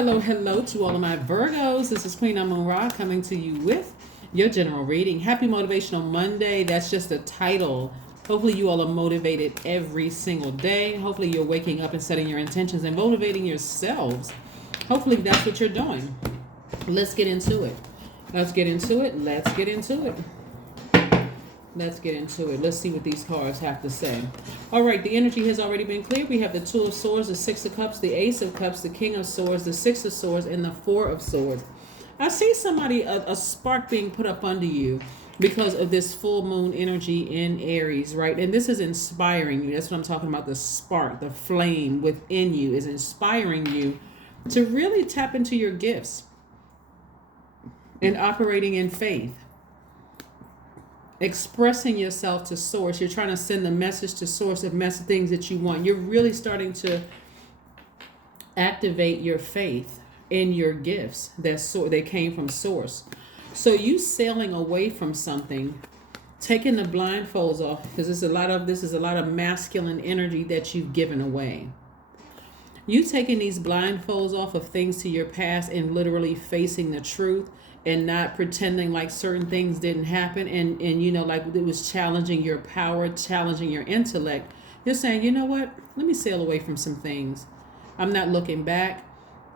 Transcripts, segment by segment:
Hello to all of my Virgos. This is Queen Amun Ra coming to you with your general reading. Happy Motivational Monday. That's just a title. Hopefully you all are motivated every single day. Hopefully you're waking up and setting your intentions and motivating yourselves. Hopefully that's what you're doing. Let's get into it. Let's get into it. Let's get into it. Let's get into it. Let's see what these cards have to say. All right, the energy has already been cleared. We have the Two of Swords, the Six of Cups, the Ace of Cups, the King of Swords, the Six of Swords, and the Four of Swords. I see somebody, a spark being put up under you because of this full moon energy in Aries, right? And this is inspiring you. That's what I'm talking about. The spark, the flame within you is inspiring you to really tap into your gifts and operating in faith. Expressing yourself to source. You're trying to send the message to source of things that you want. You're really starting to activate your faith in your gifts that came from source. So you sailing away from something, taking the blindfolds off, because this is a lot of masculine energy that you've given away. You taking these blindfolds off of things to your past and literally facing the truth and not pretending like certain things didn't happen and you know, like it was challenging your power, challenging your intellect. You're saying, you know what? Let me sail away from some things. I'm not looking back.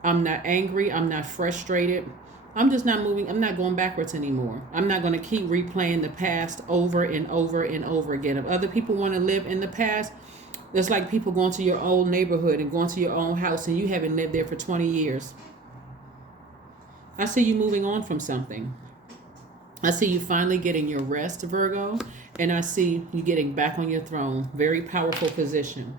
I'm not angry. I'm not frustrated. I'm just not moving. I'm not going backwards anymore. I'm not going to keep replaying the past over and over and over again. If other people want to live in the past, it's like people going to your old neighborhood and going to your own house and you haven't lived there for 20 years. I see you moving on from something. I see you finally getting your rest, Virgo, and I see you getting back on your throne. Very powerful position.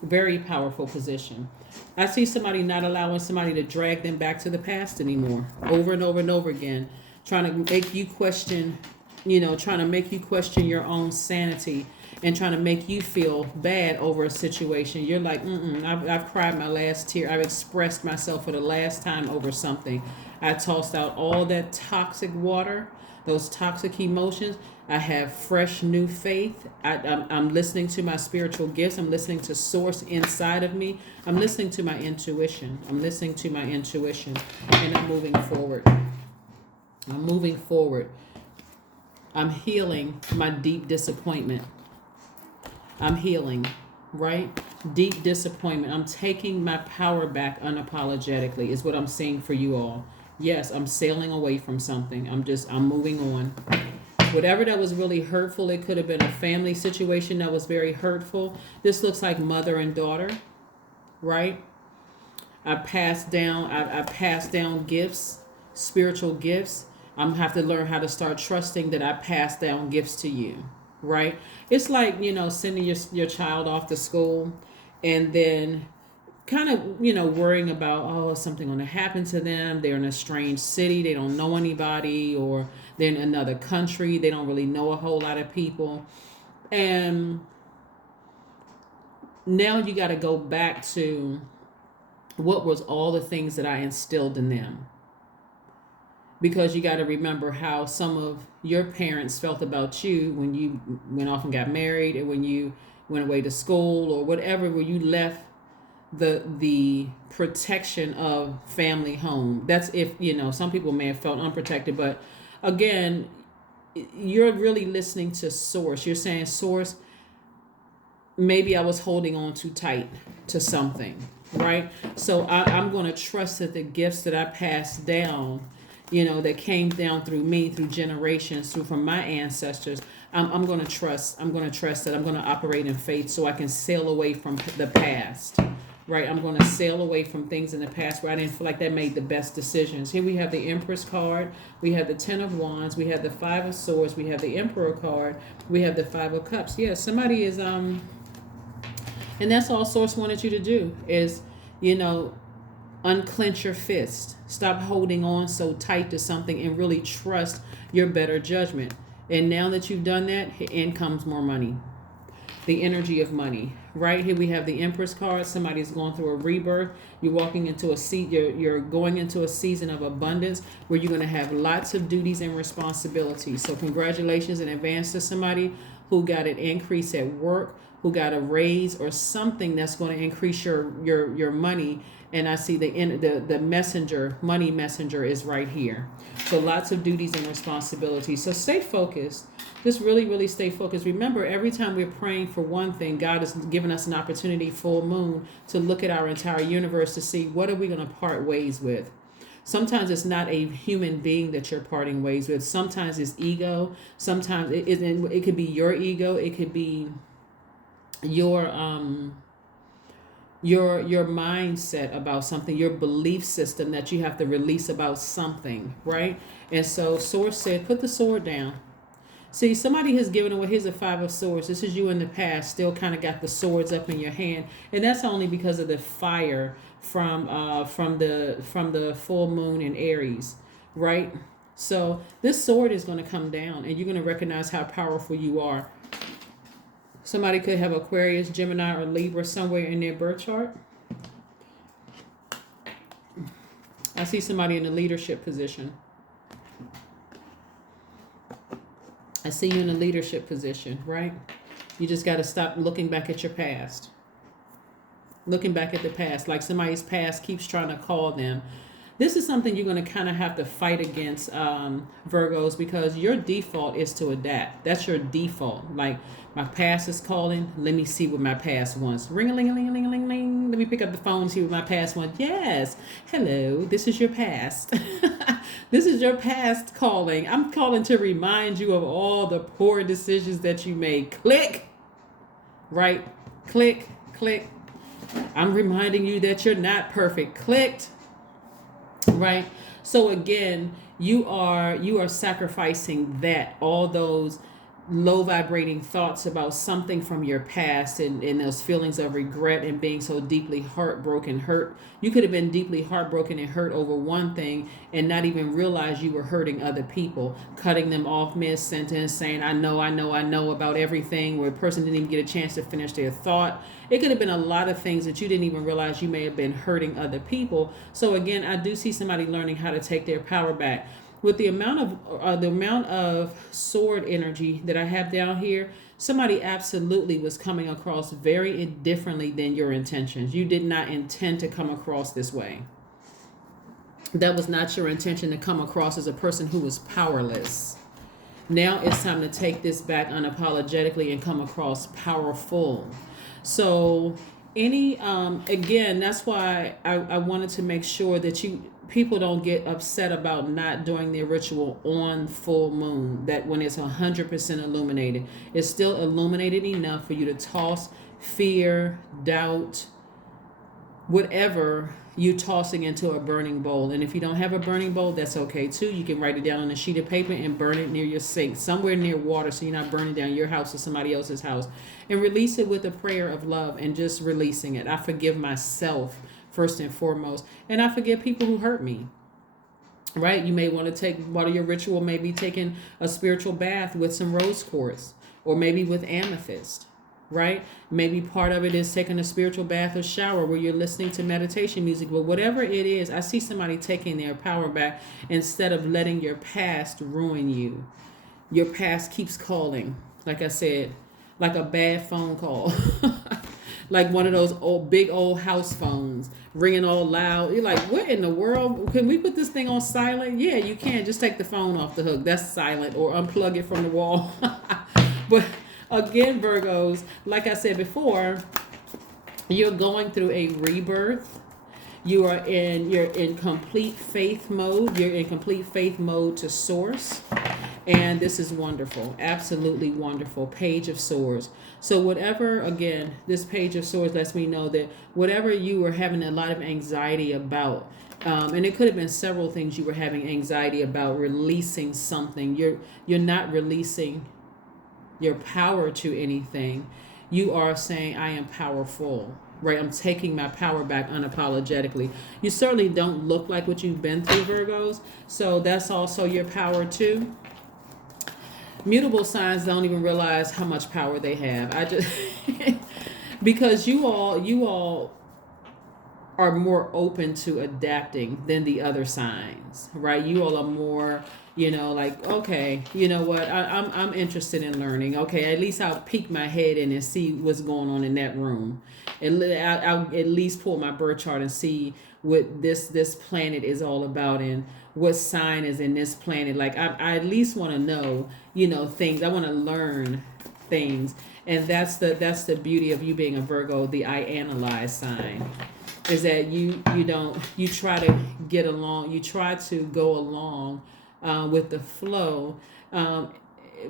Very powerful position. I see somebody not allowing somebody to drag them back to the past anymore, over and over and over again, trying to make you question, trying to make you question your own sanity and trying to make you feel bad over a situation. You're like, I've cried my last tear. I've expressed myself for the last time over something. I tossed out all that toxic water, those toxic emotions. I have fresh new faith. I'm listening to my spiritual gifts. I'm listening to source inside of me. I'm listening to my intuition. And I'm moving forward. I'm healing my deep disappointment. I'm healing, right? Deep disappointment. I'm taking my power back unapologetically is what I'm seeing for you all. Yes, I'm sailing away from something. I'm moving on. Whatever that was really hurtful, it could have been a family situation that was very hurtful. This looks like mother and daughter, right? I passed down gifts, spiritual gifts. I'm gonna have to learn how to start trusting that I passed down gifts to you. Right? It's like, sending your child off to school and then kind of, worrying about, oh, is something going to happen to them? They're in a strange city. They don't know anybody, or they're in another country. They don't really know a whole lot of people. And now you got to go back to what was all the things that I instilled in them. Because you got to remember how some of your parents felt about you when you went off and got married, and when you went away to school or whatever, where you left the protection of family home. That's if, some people may have felt unprotected, but again, you're really listening to source. You're saying, source, maybe I was holding on too tight to something, right? So I'm going to trust that the gifts that I passed down, that came down through me, through generations, from my ancestors, I'm going to trust. I'm going to trust that I'm going to operate in faith so I can sail away from the past, right? I'm going to sail away from things in the past where I didn't feel like that made the best decisions. Here we have the Empress card. We have the Ten of Wands. We have the Five of Swords. We have the Emperor card. We have the Five of Cups. Yeah, somebody is, and that's all Source wanted you to do is, unclench your fist. Stop holding on so tight to something and really trust your better judgment. And now that you've done that, in comes more money. The energy of money. Right here we have the Empress card. Somebody's going through a rebirth. You're walking into you're going into a season of abundance where you're going to have lots of duties and responsibilities. So congratulations in advance to somebody who got an increase at work, who got a raise or something that's going to increase your money. And I see the messenger, money messenger is right here. So lots of duties and responsibilities. So stay focused. Just really, really stay focused. Remember, every time we're praying for one thing, God has given us an opportunity, full moon, to look at our entire universe to see what are we going to part ways with. Sometimes it's not a human being that you're parting ways with. Sometimes it's ego. Sometimes it could be your ego. It could be your mindset about something, your belief system that you have to release about something, right? And so Source said, put the sword down. See, somebody has given away. Here's a 5 of Swords. This is you in the past, still kind of got the swords up in your hand, and that's only because of the fire from the full moon in Aries, right? So this sword is going to come down, and you're going to recognize how powerful you are. Somebody could have Aquarius, Gemini, or Libra somewhere in their birth chart. I see somebody in a leadership position. I see you in a leadership position, right? You just got to stop looking back at your past. Looking back at the past, like somebody's past keeps trying to call them. This is something you're going to kind of have to fight against, Virgos, because your default is to adapt. That's your default. Like, my past is calling. Let me see what my past wants. Ring-a-ling-a-ling-a-ling-a-ling. Let me pick up the phone and see what my past wants. Yes. Hello. This is your past. This is your past calling. I'm calling to remind you of all the poor decisions that you made. Click. Right? Click. Click. I'm reminding you that you're not perfect. Clicked. Right? So again, you are sacrificing that, all those low vibrating thoughts about something from your past, and those feelings of regret and being so deeply hurt. You could have been deeply heartbroken and hurt over one thing and not even realize you were hurting other people, cutting them off mid-sentence, saying, I know about everything, where a person didn't even get a chance to finish their thought. It could have been a lot of things that you didn't even realize you may have been hurting other people. So again, I do see somebody learning how to take their power back. With the amount of sword energy that I have down here, somebody absolutely was coming across very differently than your intentions. You did not intend to come across this way. That was not your intention, to come across as a person who was powerless. Now it's time to take this back unapologetically and come across powerful. So again, that's why I wanted to make sure that people don't get upset about not doing their ritual on full moon, that when it's 100% illuminated, it's still illuminated enough for you to toss fear, doubt, whatever you tossing into a burning bowl. And if you don't have a burning bowl, that's okay too. You can write it down on a sheet of paper and burn it near your sink, somewhere near water, so you're not burning down your house or somebody else's house, and release it with a prayer of love, and just releasing it. I forgive myself first and foremost, and I forgive people who hurt me. Right? You may want to take part of your ritual, maybe taking a spiritual bath with some rose quartz, or maybe with amethyst. Right? Maybe part of it is taking a spiritual bath or shower where you're listening to meditation music. But whatever it is, I see somebody taking their power back instead of letting your past ruin you. Your past keeps calling, like I said, like a bad phone call. Like one of those big old house phones ringing all loud. You're like, what in the world? Can we put this thing on silent? Yeah, you can. Just take the phone off the hook. That's silent, or unplug it from the wall. But again, Virgos, like I said before, you're going through a rebirth. You're in complete faith mode. You're in complete faith mode to Source. And this is wonderful. Absolutely wonderful. Page of Swords. So whatever, again, this Page of Swords lets me know that whatever you were having a lot of anxiety about, and it could have been several things you were having anxiety about, releasing something. You're not releasing your power to anything. You are saying, I am powerful. Right? I'm taking my power back unapologetically. You certainly don't look like what you've been through, Virgos. So that's also your power too. Mutable signs don't even realize how much power they have. I just because you all are more open to adapting than the other signs, right? You all are more You know, like, okay, you know what, I'm interested in learning. Okay, at least I'll peek my head in and see what's going on in that room. And I'll at least pull my birth chart and see what this planet is all about and what sign is in this planet. Like, I at least want to know, you know, things. I want to learn things. And that's the beauty of you being a Virgo, the I analyze sign, is that you try to get along, you try to go along with the flow.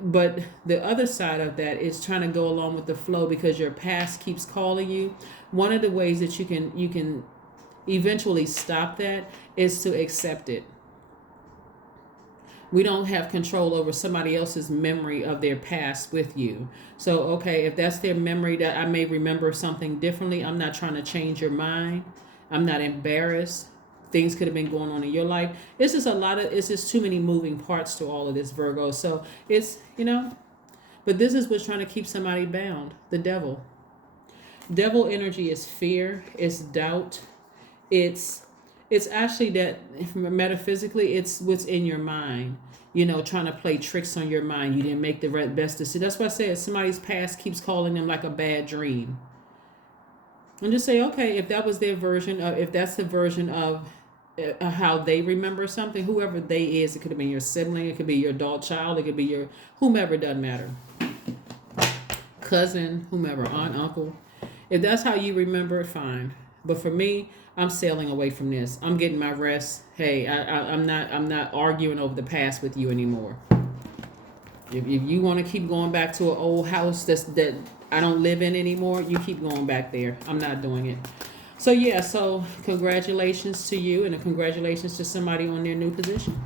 But the other side of that is trying to go along with the flow because your past keeps calling you. One of the ways that you can eventually stop that is to accept it. We don't have control over somebody else's memory of their past with you. So, okay, if that's their memory, that I may remember something differently, I'm not trying to change your mind. I'm not embarrassed. Things could have been going on in your life. It's just too many moving parts to all of this, Virgo. So it's, but this is what's trying to keep somebody bound. The devil. Devil energy is fear, it's doubt, it's actually that metaphysically it's what's in your mind, trying to play tricks on your mind. You didn't make the best decision. That's why I said somebody's past keeps calling them like a bad dream. And just say, okay, if that was their version of, if that's the version of how they remember something, whoever they is, it could have been your sibling, it could be your adult child, it could be your whomever, doesn't matter, cousin, whomever, aunt, uncle. If that's how you remember it, fine. But for me, I'm sailing away from this. I'm getting my rest. Hey, I'm not arguing over the past with you anymore. If you want to keep going back to an old house that I don't live in anymore, you keep going back there. I'm not doing it. So yeah, so congratulations to you, and congratulations to somebody on their new position.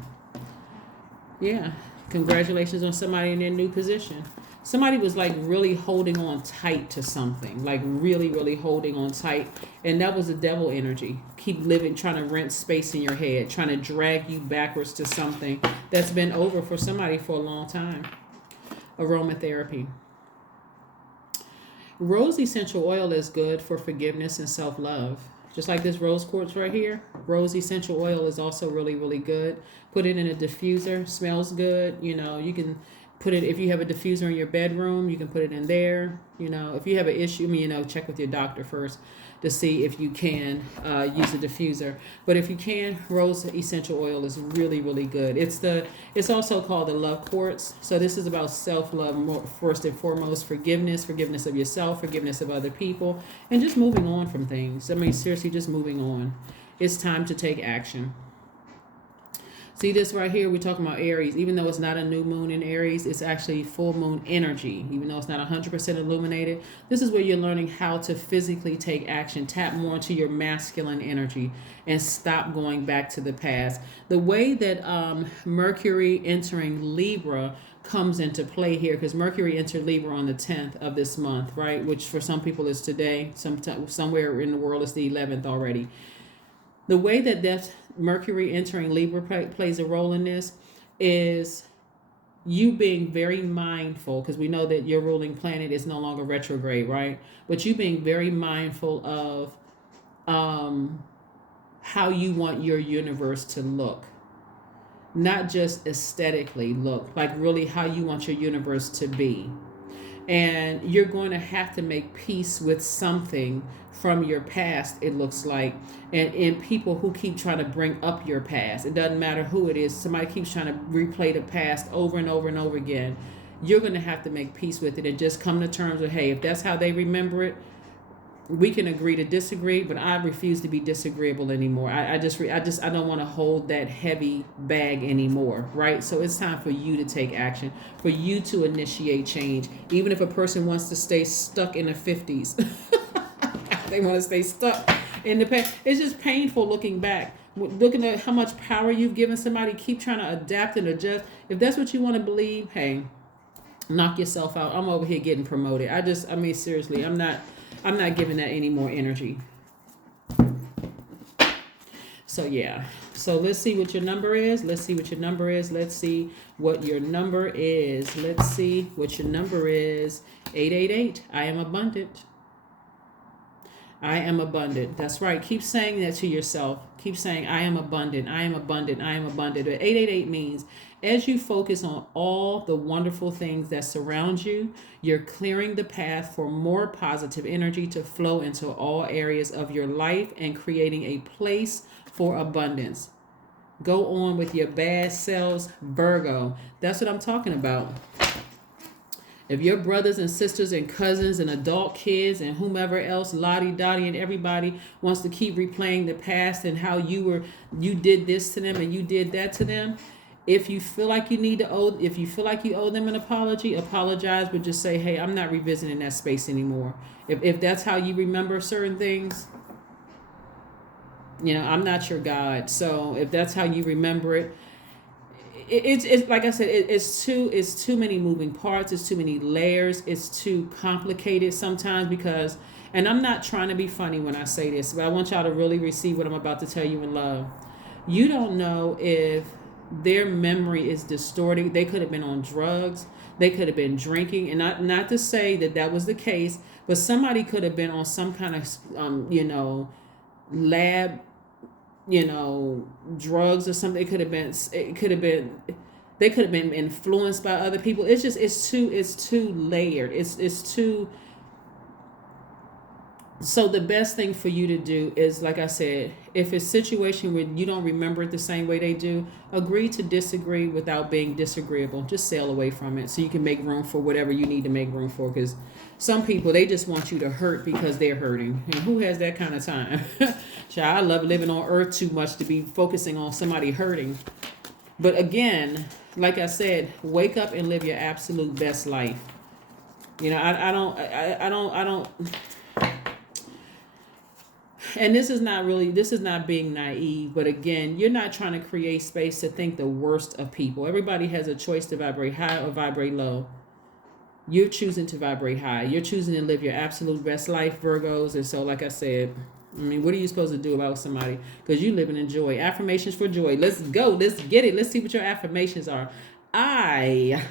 Yeah, congratulations on somebody in their new position. Somebody was like really holding on tight to something, like really, really holding on tight. And that was the devil energy. Keep living, trying to rent space in your head, trying to drag you backwards to something that's been over for somebody for a long time. Aromatherapy. Rose essential oil is good for forgiveness and self-love. Just like this rose quartz right here, rose essential oil is also really, really good. Put it in a diffuser, smells good. You can put it, if you have a diffuser in your bedroom, you can put it in there. If you have an issue, check with your doctor first to see if you can use a diffuser. But if you can, rose essential oil is really, really good. It's also called the love quartz. So this is about self-love, first and foremost, forgiveness of yourself, forgiveness of other people, and just moving on from things. I mean, seriously, just moving on. It's time to take action. See this right here, we're talking about Aries. Even though it's not a new moon in Aries, it's actually full moon energy. Even though it's not 100% illuminated, this is where you're learning how to physically take action, tap more into your masculine energy, and stop going back to the past. The way that Mercury entering Libra comes into play here, because Mercury entered Libra on the 10th of this month, right? Which for some people is today. Somewhere in the world it's the 11th already. The way that Mercury entering Libra plays a role in this is you being very mindful, because we know that your ruling planet is no longer retrograde, right? But you being very mindful of how you want your universe to look. Not just aesthetically look, like really how you want your universe to be. And you're going to have to make peace with something from your past, it looks like, and people who keep trying to bring up your past. It doesn't matter who it is. Somebody keeps trying to replay the past over and over and over again. You're going to have to make peace with it and just come to terms with, hey, if that's how they remember it, we can agree to disagree, but I refuse to be disagreeable anymore. I don't want to hold that heavy bag anymore, right? So it's time for you to take action, for you to initiate change. Even if a person wants to stay stuck in the 50s, they want to stay stuck in the past. It's just painful looking back, looking at how much power you've given somebody. Keep trying to adapt and adjust. If that's what you want to believe, hey, knock yourself out. I'm over here getting promoted. Seriously, I'm not giving that any more energy. So yeah. So let's see what your number is. Let's see what your number is. 888. I am abundant. I am abundant. That's right. Keep saying that to yourself. Keep saying, I am abundant. I am abundant. I am abundant. But 888 means as you focus on all the wonderful things that surround you, you're clearing the path for more positive energy to flow into all areas of your life and creating a place for abundance. Go on with your bad selves, Virgo. That's what I'm talking about. If your brothers and sisters and cousins and adult kids and whomever else, Lottie Dottie and everybody wants to keep replaying the past and how you did this to them and you did that to them, if you feel like if you feel like you owe them an apology, apologize, but just say, hey, I'm not revisiting that space anymore. If that's how you remember certain things, I'm not your God. So if that's how you remember it, it's like I said, it's too many moving parts. It's too many layers. It's too complicated sometimes because, and I'm not trying to be funny when I say this, but I want y'all to really receive what I'm about to tell you in love. You don't know if their memory is distorted. They could have been on drugs. They could have been drinking, and not to say that was the case, but somebody could have been on some kind of lab drugs or something. They could have been influenced by other people. It's too layered. It's too. So the best thing for you to do is, like I said, if it's a situation where you don't remember it the same way they do, agree to disagree without being disagreeable. Just sail away from it so you can make room for whatever you need to make room for. Because some people, they just want you to hurt because they're hurting. And who has that kind of time? Child, I love living on earth too much to be focusing on somebody hurting. But again, like I said, wake up and live your absolute best life. I don't. And this is not being naive, but again, you're not trying to create space to think the worst of people. Everybody has a choice to vibrate high or vibrate low. You're choosing to vibrate high. You're choosing to live your absolute best life, Virgos. And so, like I said, what are you supposed to do about somebody? Because you're living in joy. Affirmations for joy. Let's go. Let's get it. Let's see what your affirmations are. I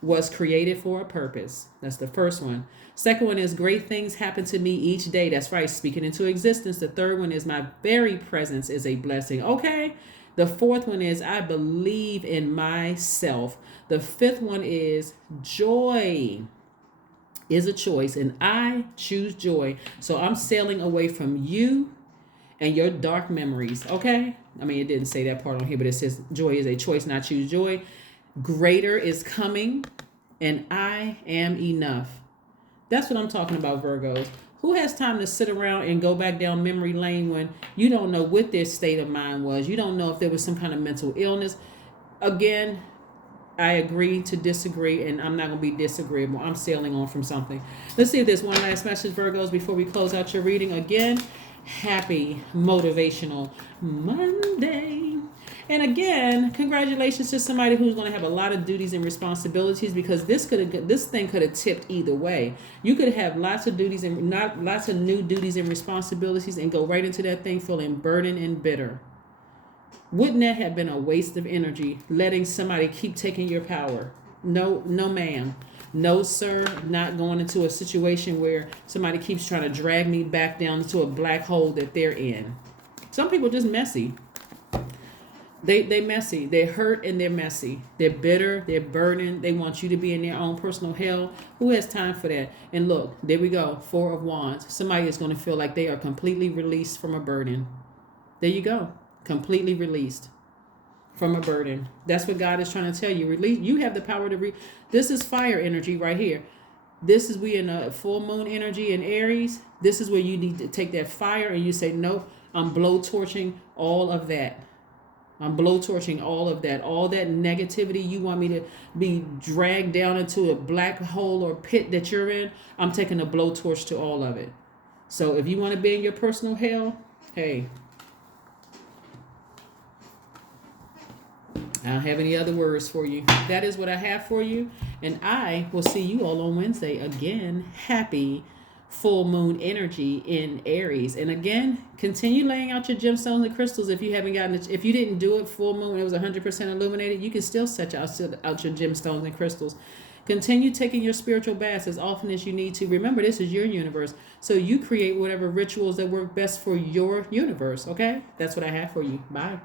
was created for a purpose. That's the first one. Second one is great things happen to me each day. That's right. Speaking into existence. The third one is my very presence is a blessing. Okay. The fourth one is I believe in myself. The fifth one is joy is a choice and I choose joy. So I'm sailing away from you and your dark memories. Okay. It didn't say that part on here, but it says joy is a choice and I choose joy. Greater is coming and I am enough. That's what I'm talking about, Virgos. Who has time to sit around and go back down memory lane when you don't know what their state of mind was? You don't know if there was some kind of mental illness. Again, I agree to disagree, and I'm not going to be disagreeable. I'm sailing on from something. Let's see if there's one last message, Virgos, before we close out your reading. Again, happy Motivational Monday. And again, congratulations to somebody who's going to have a lot of duties and responsibilities, because this thing could have tipped either way. You could have lots of duties and not lots of new duties and responsibilities and go right into that thing feeling burdened and bitter. Wouldn't that have been a waste of energy, letting somebody keep taking your power? No, ma'am. No, sir. Not going into a situation where somebody keeps trying to drag me back down into a black hole that they're in. Some people are just messy. They messy. They're hurt and they're messy. They're bitter. They're burdened. They want you to be in their own personal hell. Who has time for that? And look, there we go. 4 of Wands. Somebody is going to feel like they are completely released from a burden. There you go. Completely released from a burden. That's what God is trying to tell you. Release. You have the power to This is fire energy right here. We in a full moon energy in Aries. This is where you need to take that fire and you say, nope, I'm blowtorching all of that. I'm blowtorching all of that. All that negativity you want me to be dragged down into a black hole or pit that you're in, I'm taking a blowtorch to all of it. So if you want to be in your personal hell, hey, I don't have any other words for you. That is what I have for you. And I will see you all on Wednesday. Again, happy full moon energy in Aries. And again, continue laying out your gemstones and crystals. If you haven't gotten it, if you didn't do it full moon, it was 100% illuminated, you can still set out your gemstones and crystals. Continue taking your spiritual baths as often as you need to. Remember, this is your universe. So you create whatever rituals that work best for your universe, okay? That's what I have for you. Bye.